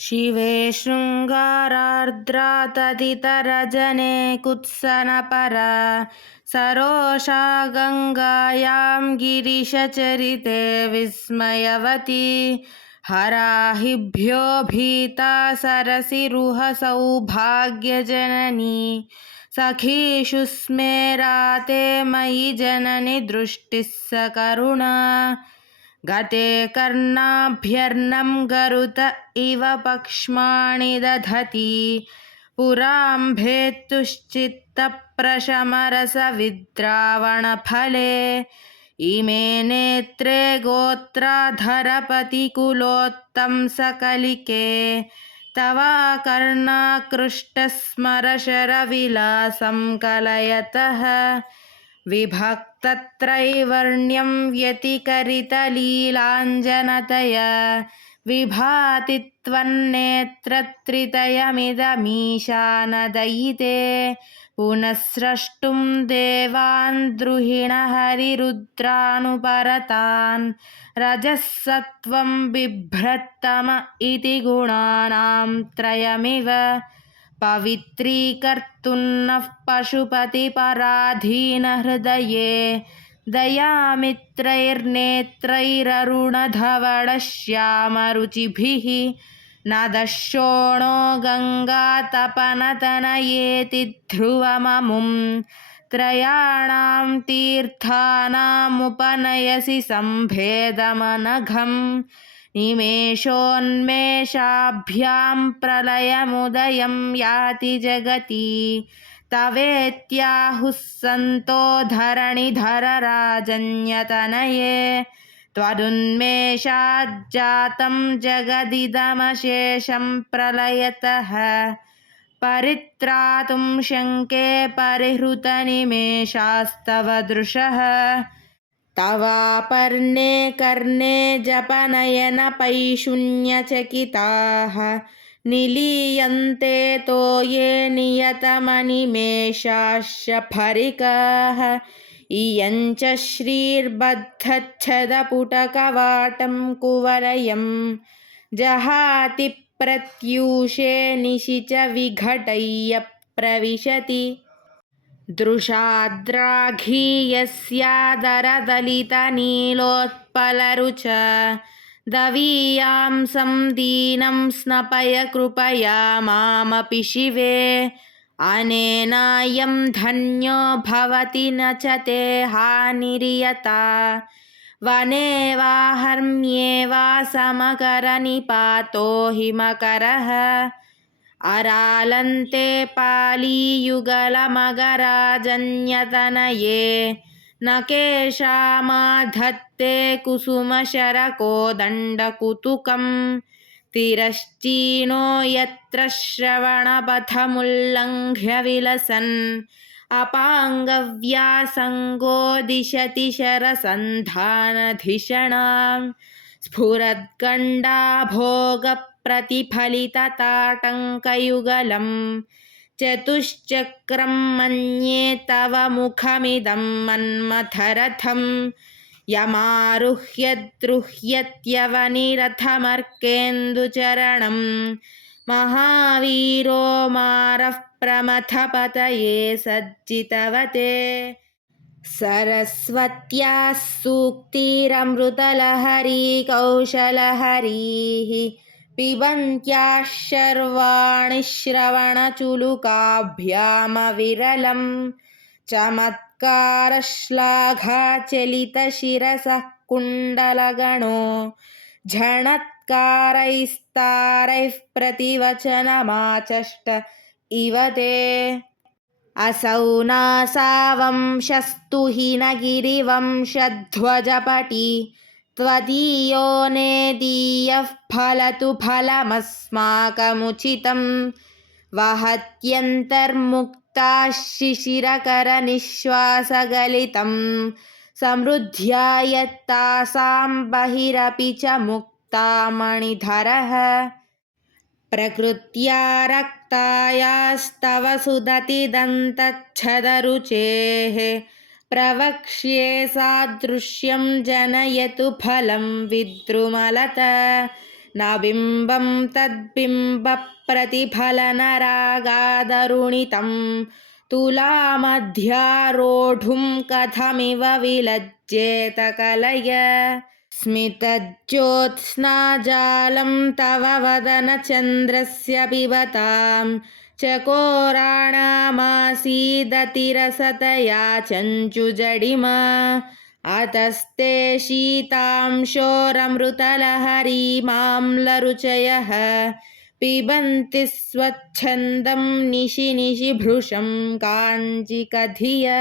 शिवे शृङ्गारार्द्रा तदितरजने कुत्सनपरा सरोषा गङ्गायां गिरिशचरिते विस्मयवती हराहिभ्यो भीता सरसिरुह सौभाग्यजननी सखीषु स्मेराते मयि जननि दृष्टिः सकरुणा गते कर्णाभ्यर्णं गरुत इव पक्ष्माणि दधति पुराम्भेत्तुश्चित्तप्रशमरसविद्रावणफले इमे नेत्रे गोत्राधरपतिकुलोत्तंसकलिके तवाकर्णाकृष्टस्मरशरविलासं कलयतः विभक्तत्रैवर्ण्यं व्यतिकरितलीलाञ्जनतया विभाति त्वन्नेत्रत्रितयमिदमीशानदयिते पुनः स्रष्टुं देवान् द्रुहिणहरिरुद्रानुपरतान् रजः सत्त्वं बिभ्रत्तम इति गुणानां त्रयमिव पवित्रीकर्तुन्नः पशुपतिपराधीनहृदये दयामित्रैर्नेत्रैररुणधवळश्यामरुचिभिः न दशोणो गङ्गातपनतनयेति ध्रुवममुं त्रयाणां तीर्थानामुपनयसि सम्भेदमनघम् निमेषोन्मेषाभ्यां प्रलयमुदयं याति जगति तवेत्याहुः सन्तो धरणिधरराजन्यतनये त्वदुन्मेषाज्जातं जगदिदमशेषं प्रलयतः परित्रातुं शङ्के परिहृतनिमेषास्तव दृशः तवापर्णे कर्णे जपनयनपैशून्यचकिताः निलीयन्ते तोये नियतमनिमेषाश्चफरिकाः इयञ्च श्रीर्बद्धच्छदपुटकवाटं कुवलयं जहाति प्रत्यूषे निशि च विघटय्य प्रविशति दृशाद्राघीयस्यादरदलितनीलोत्पलरुचा दवीयां संदीनं स्नपय कृपया मामपि शिवे अनेनायं धन्यो भवति न च ते हानिर्यता वने वा हर्म्ये वा समकरनिपातो हिमकरः अरालन्ते पालीयुगलमगराजन्यतनये न केषामाधत्ते कुसुमशरकोदण्डकुतुकं तिरश्चीनो यत्र श्रवणपथमुल्लङ्घ्य विलसन् अपाङ्गव्यासङ्गो दिशति शरसन्धानधिषणां स्फुरद्गण्डाभोगप्रतिफलितताटङ्कयुगलं चतुश्चक्रं मन्ये तव मुखमिदं मन्मथरथं यमारुह्य द्रुह्यत्यवनिरथमर्केन्दुचरणं महावीरो मारः प्रमथपतये सज्जितवते सरस्वत्याः सूक्तिरमृतलहरी कौशलहरीः पिबन्त्याः शर्वाणि श्रवणचुलुकाभ्यामविरलं चमत्कारश्लाघाचलितशिरसः कुण्डलगणो झणत्कारैस्तारैः प्रतिवचनमाचष्ट इव ते असौ नासावंशस्तु हि न गिरिवंशध्वजपटी त्वदीयो नेदीयः फलतु फलमस्माकमुचितं वहत्यन्तर्मुक्ताः शिशिरकरनिःश्वासगलितं समृद्ध्या यत्तासां बहिरपि च मुक्ता मणिधरः प्रकृत्या रक्तायास्तव सुदतिदन्तच्छदरुचेः प्रवक्ष्ये सादृश्यं जनयतु फलं विद्रुमलत न बिम्बं तद्बिम्बप्रतिफलनरागादरुणितं तुलामध्यारोढुं कथमिव विलज्जेत कलय स्मितज्योत्स्नाजालं तव वदनचन्द्रस्य पिबतां चकोराणामासीदतिरसतया चञ्चुजडिमा अतस्ते शीतांशोरमृतलहरीमाम्लरुचयः पिबन्ति स्वच्छन्दं निशि निशि भृशं काञ्चिकधिया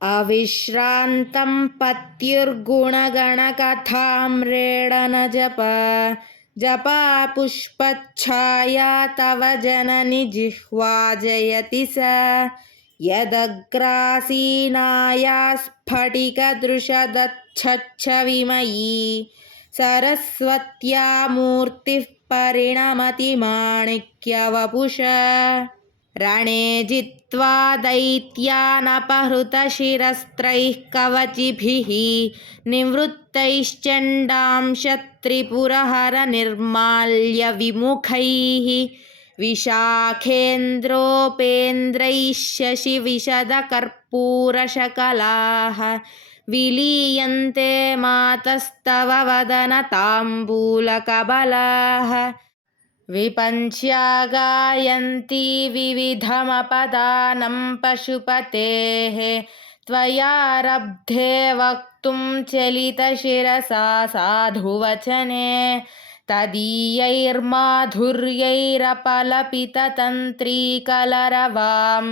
अविश्रान्तं पत्युर्गुणगणकथाम्रेडन जपा पुष्पच्छाया तव जननि जिह्वा जयति सा यदग्रासीनाया स्फटिकदृशदच्छच्छविमयी सरस्वत्या मूर्तिः परिणमति माणिक्यवपुषा रणे जित्वा दैत्यानपहृतशिरस्त्रैः कवचिभिः निवृत्तैश्चण्डांशत्रिपुरहरनिर्माल्यविमुखैः विशाखेन्द्रोपेन्द्रैः शशिविशदकर्पूरशकलाः विलीयन्ते मातस्तव वदनताम्बूलकबलाः विपञ्च्या गायन्ती विविधमपदानं पशुपतेः त्वयारब्धे वक्तुं चलितशिरसा साधुवचने तदीयैर्माधुर्यैरपलपिततन्त्रीकलरवां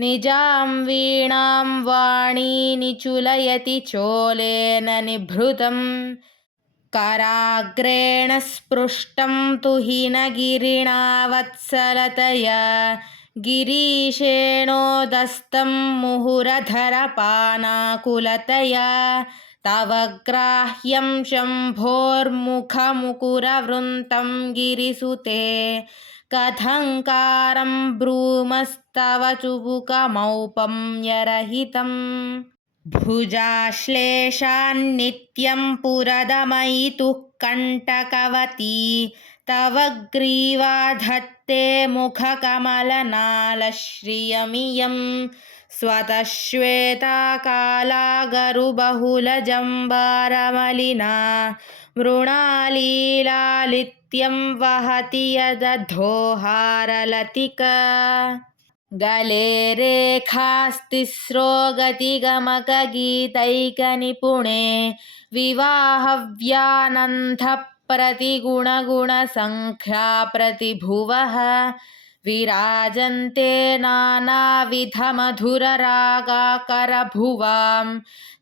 निजां वीणां वाणी निचुलयति चोलेन निभृतम् कराग्रेण स्पृष्टं तुहिनगिरिणा वत्सलतया गिरीशेणोदस्तं मुहुरधरपानाकुलतया तव ग्राह्यं शम्भोर्मुखमुकुरवृन्तं गिरिसुते कथङ्कारं ब्रूमस्तव चुबुकमौपम्यरहितम् भुजाश्लेषान्नित्यं पुरदमयितुः कण्टकवती तव ग्रीवा धत्ते मुखकमलनालश्रियमियं स्वतः श्वेता कालागरुबहुलजम्बारमलिना मृणालीलालित्यं वहति यदधोहारलतिका गले रेखास्तिस्रो गतिगमकगीतैकनिपुणे विवाहव्यानन्थप्रतिगुणगुणसङ्ख्या प्रतिभुवः विराजन्ते नानाविधमधुररागाकरभुवां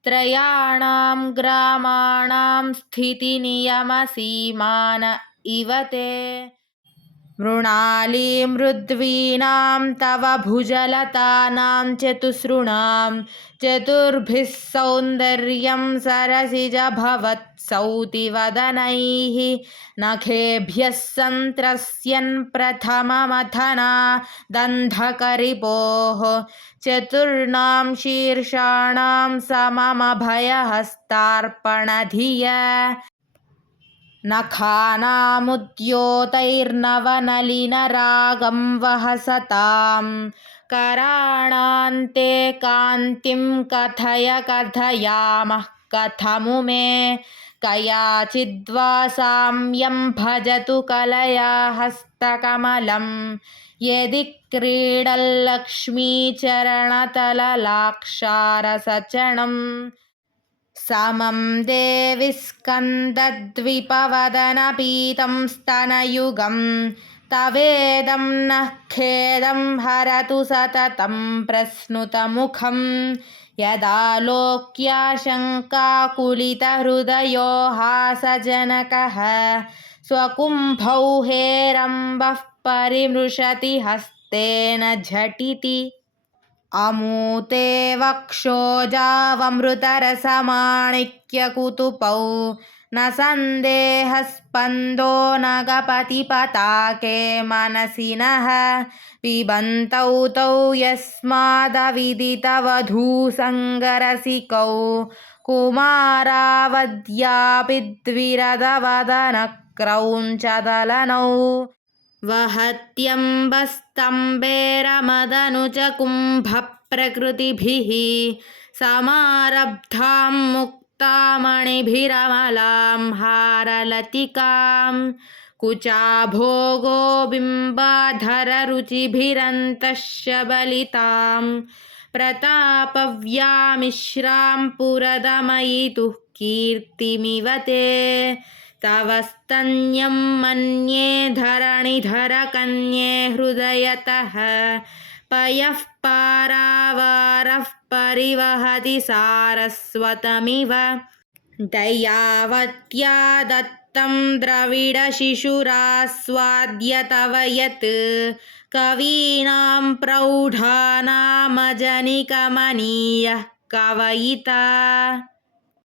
त्रयाणां ग्रामाणां स्थितिनियमसीमान इव ते मृणालीमृद्वीणां तव भुजलतानां चतुसृणां चतुर्भिः सौन्दर्यं सरसिजभवत्सौतिवदनैः नखेभ्यः सन्त्रस्यन् प्रथममथना दन्धकरिपोः चतुर्णां शीर्षाणां सममभयहस्तार्पणधिया नखानामुद्योतैर्नवनलिनरागं वहसतां कराणान्ते कान्तिं कथय कथयामः कथमुमे कयाचिद्वा साम्यं भजतु कलया हस्तकमलं यदि क्रीडल्लक्ष्मीचरणतललाक्षारसचणम् समं देवि स्कन्दद्विपवदनपीतं स्तनयुगं तवेदं नः खेदं हरतु सततं प्रस्नुतमुखं यदालोक्याशङ्काकुलितहृदयो हासजनकः स्वकुम्भौ हेरम्बः परिमृशति हस्तेन झटिति अमूते वक्षोजावमृतरसमाणिक्यकुतुपौ न सन्देहस्पन्दो नगपतिपताके मनसि नः पिबन्तौ तौ यस्मादविदितवधूसङ्गरसिकौ कुमारावद्यापि द्विरदवदनः क्रौञ्चदलनौ वहत्यम्बस्तम्बेरमदनुजकुम्भप्रकृतिभिः समारब्धां मुक्तामणिभिरमलां हारलतिकां कुचाभोगो बिम्बाधररुचिभिरन्तश्यबलितां प्रतापव्यामिश्रां पुरदमयितुः कीर्तिमिव ते तव स्तन्यं मन्ये धरणिधरकन्ये हृदयतः पयः पारावारः परिवहति सारस्वतमिव दयावत्या दत्तं द्रविडशिशुरास्वाद्य तव यत् कवीनां प्रौढानामजनिकमनीयः कवयिता